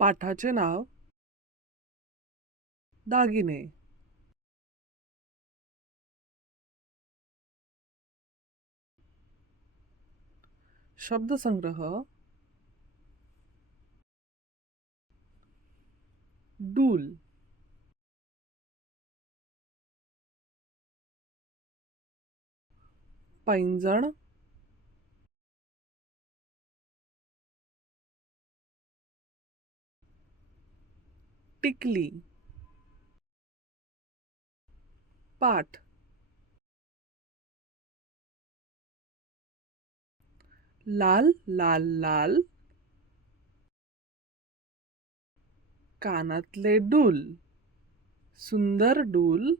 पाठाचे नाव दागिने. शब्दसंग्रह डूल, पैंजण, टिकली, पाठ, लाल लाल लाल, कानातले डूल, सुंदर डूल,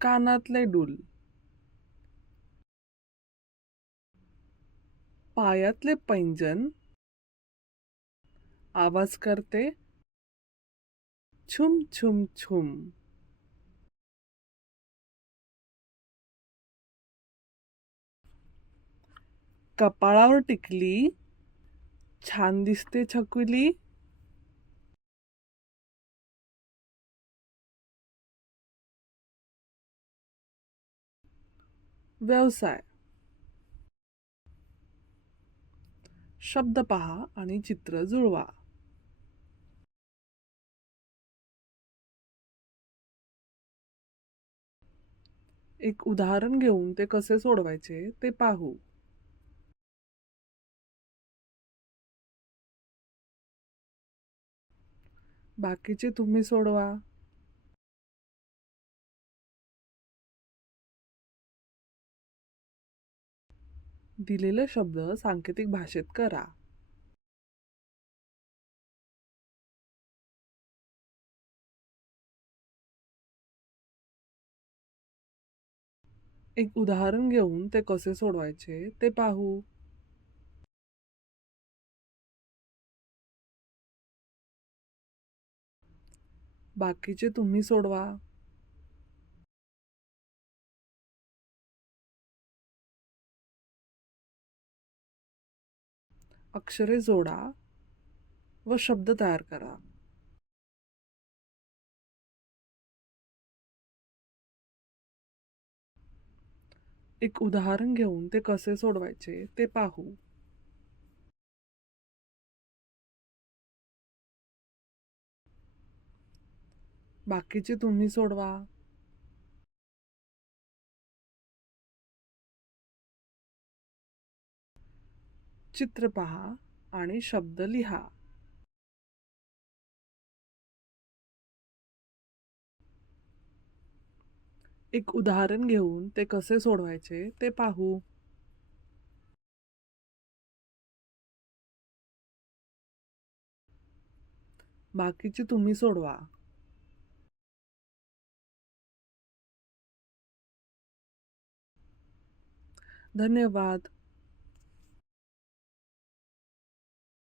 कानातले डूल, पायातले पैंजण आवाज करते छुम छुम छुम. कपाळावर टिकली, छान दिसते छकुली. व्यवसाय. शब्द पहा आणि चित्र जुळवा. एक उदाहरण घेऊन ते कसे सोडवायचे ते पाहू. बाकीचे तुम्ही सोडवा. दिलेले शब्द सांकेतिक भाषेत करा. एक उदाहरण घेऊन ते कसे सोडवायचे ते पाहू. बाकीचे तुम्ही सोडवा. अक्षरे जोडा व शब्द तयार करा. एक उदाहरण घेऊन ते कसे सोडवायचे ते पाहू. बाकीचे तुम्ही सोडवा. चित्र पहा आणि शब्द लिहा. एक उदाहरण घेऊन ते कसे सोडवायचे ते पाहू. बाकीचे तुम्ही सोडवा. धन्यवाद.